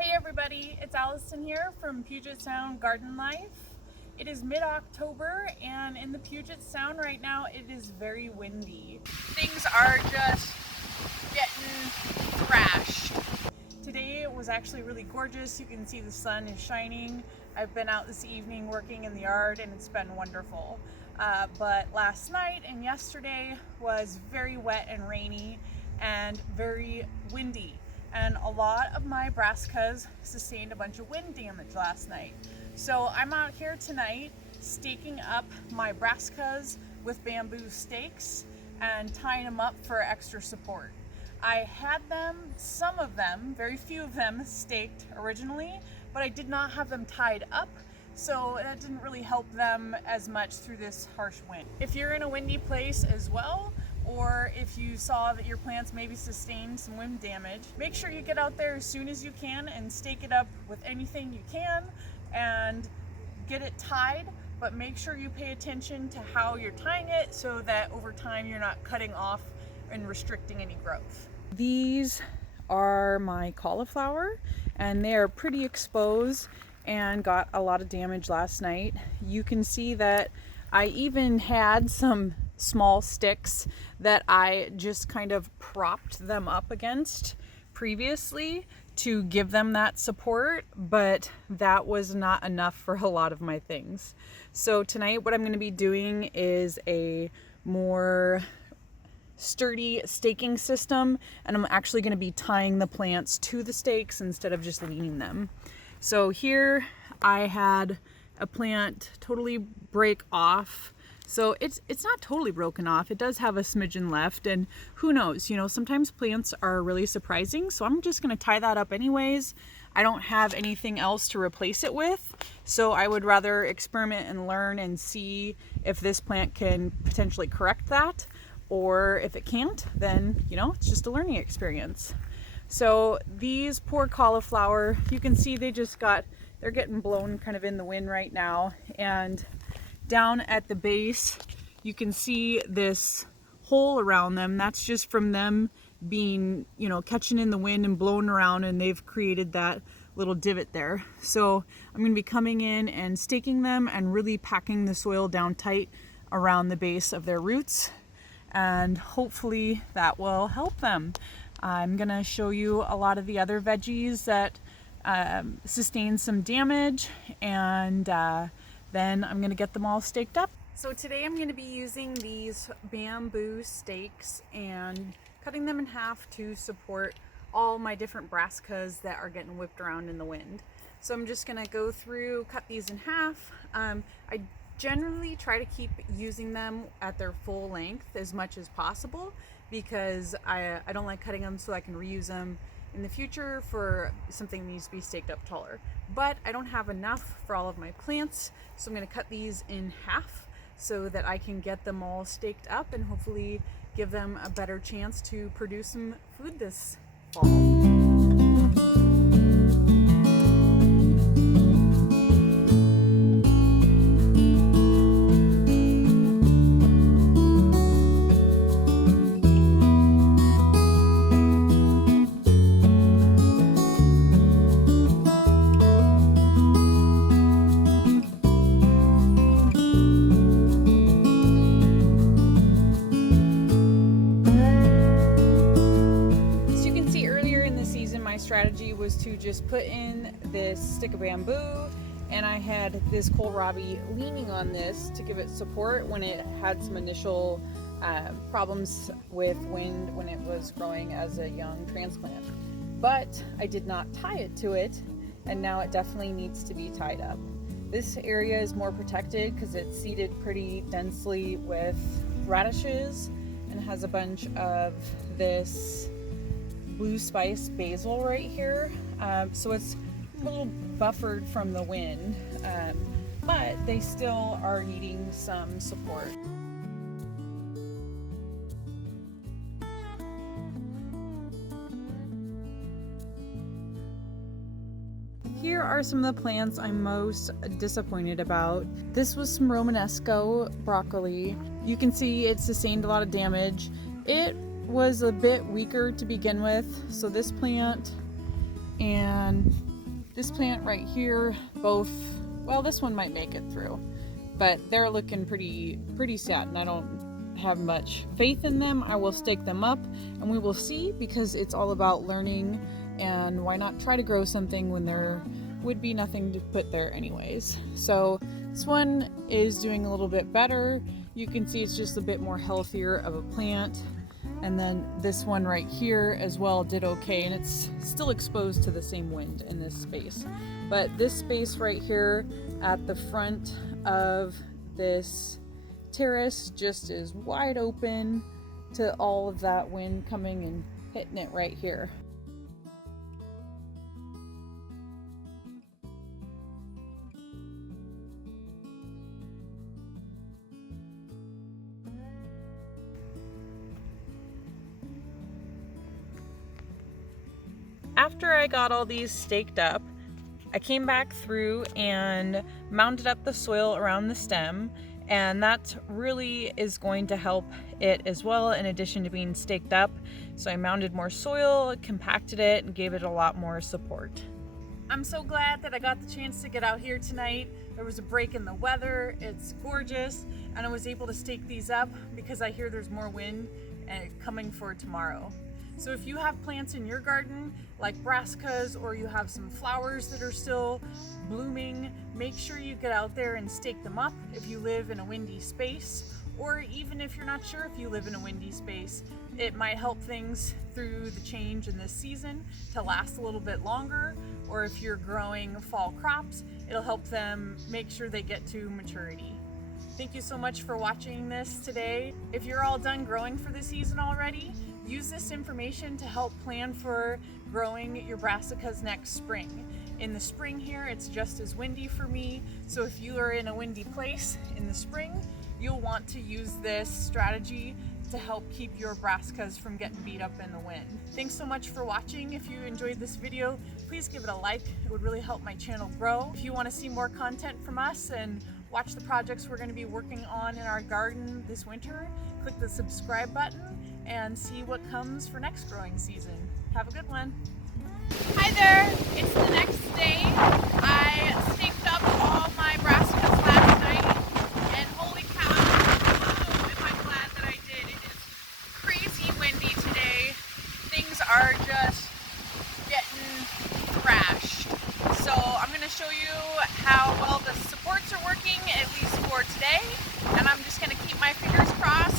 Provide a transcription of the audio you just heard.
Hey everybody, it's Allison here from Puget Sound Garden Life. It is mid-October and in the Puget Sound right now it is very windy. Things are just getting trashed. Today was actually really gorgeous. You can see the sun is shining. I've been out this evening working in the yard and it's been wonderful. But last night and yesterday was very wet and rainy and very windy. And a lot of my brassicas sustained a bunch of wind damage last night. So I'm out here tonight staking up my brassicas with bamboo stakes and tying them up for extra support. I had them, some of them, very few of them, staked originally, but I did not have them tied up, so that didn't really help them as much through this harsh wind. If you're in a windy place as well, or if you saw that your plants maybe sustained some wind damage, make sure you get out there as soon as you can and stake it up with anything you can and get it tied, but make sure you pay attention to how you're tying it so that over time you're not cutting off and restricting any growth. These are my cauliflower and they are pretty exposed and got a lot of damage last night. You can see that I even had some small sticks that I just kind of propped them up against previously to give them that support, but that was not enough for a lot of my things. So tonight what I'm going to be doing is a more sturdy staking system, and I'm actually going to be tying the plants to the stakes instead of just leaning them. So here I had a plant totally break off. So it's not totally broken off. It does have a smidgen left, and who knows, you know, sometimes plants are really surprising. So I'm just going to tie that up anyways. I don't have anything else to replace it with. So I would rather experiment and learn and see if this plant can potentially correct that, or if it can't, then, you know, it's just a learning experience. So these poor cauliflower, you can see they're getting blown kind of in the wind right now. And down at the base, you can see this hole around them. That's just from them being, you know, catching in the wind and blowing around, and they've created that little divot there. So I'm going to be coming in and staking them and really packing the soil down tight around the base of their roots, and hopefully that will help them. I'm going to show you a lot of the other veggies that sustained some damage, and then I'm going to get them all staked up. So today I'm going to be using these bamboo stakes and cutting them in half to support all my different brassicas that are getting whipped around in the wind. So I'm just going to go through, cut these in half. I generally try to keep using them at their full length as much as possible, because I don't like cutting them so I can reuse them in the future for something that needs to be staked up taller. But I don't have enough for all of my plants, so I'm going to cut these in half so that I can get them all staked up and hopefully give them a better chance to produce some food this fall. Strategy was to just put in this stick of bamboo, and I had this kohlrabi leaning on this to give it support when it had some initial problems with wind when it was growing as a young transplant. But I did not tie it to it, and now it definitely needs to be tied up. This area is more protected because it's seeded pretty densely with radishes and has a bunch of this blue spice basil right here, so it's a little buffered from the wind, but they still are needing some support. Here are some of the plants I'm most disappointed about. This was some Romanesco broccoli. You can see it sustained a lot of damage. It was a bit weaker to begin with, so this plant and this plant right here, both, well, this one might make it through, but they're looking pretty sad, and I don't have much faith in them. I will stake them up and we will see, because it's all about learning, and why not try to grow something when there would be nothing to put there anyways. So this one is doing a little bit better. You can see it's just a bit more healthier of a plant. And then this one right here as well did okay, and it's still exposed to the same wind in this space. But this space right here at the front of this terrace just is wide open to all of that wind coming and hitting it right here. After I got all these staked up, I came back through and mounded up the soil around the stem, and that really is going to help it as well, in addition to being staked up. So I mounded more soil, compacted it, and gave it a lot more support. I'm so glad that I got the chance to get out here tonight. There was a break in the weather, it's gorgeous, and I was able to stake these up because I hear there's more wind coming for tomorrow. So if you have plants in your garden like brassicas, or you have some flowers that are still blooming, make sure you get out there and stake them up if you live in a windy space, or even if you're not sure if you live in a windy space. It might help things through the change in this season to last a little bit longer, or if you're growing fall crops, it'll help them make sure they get to maturity. Thank you so much for watching this today. If you're all done growing for the season already, use this information to help plan for growing your brassicas next spring. In the spring here, it's just as windy for me, so if you are in a windy place in the spring, you'll want to use this strategy to help keep your brassicas from getting beat up in the wind. Thanks so much for watching. If you enjoyed this video, please give it a like. It would really help my channel grow. If you want to see more content from us and watch the projects we're going to be working on in our garden this winter, click the subscribe button and see what comes for next growing season. Have a good one. Hi there, it's the next day. I staked up all my brassicas last night, and holy cow, am I glad that I did. It is crazy windy today. Things are just getting thrashed. So I'm going to show you how well the supports are working, at least for today, and I'm just going to keep my fingers crossed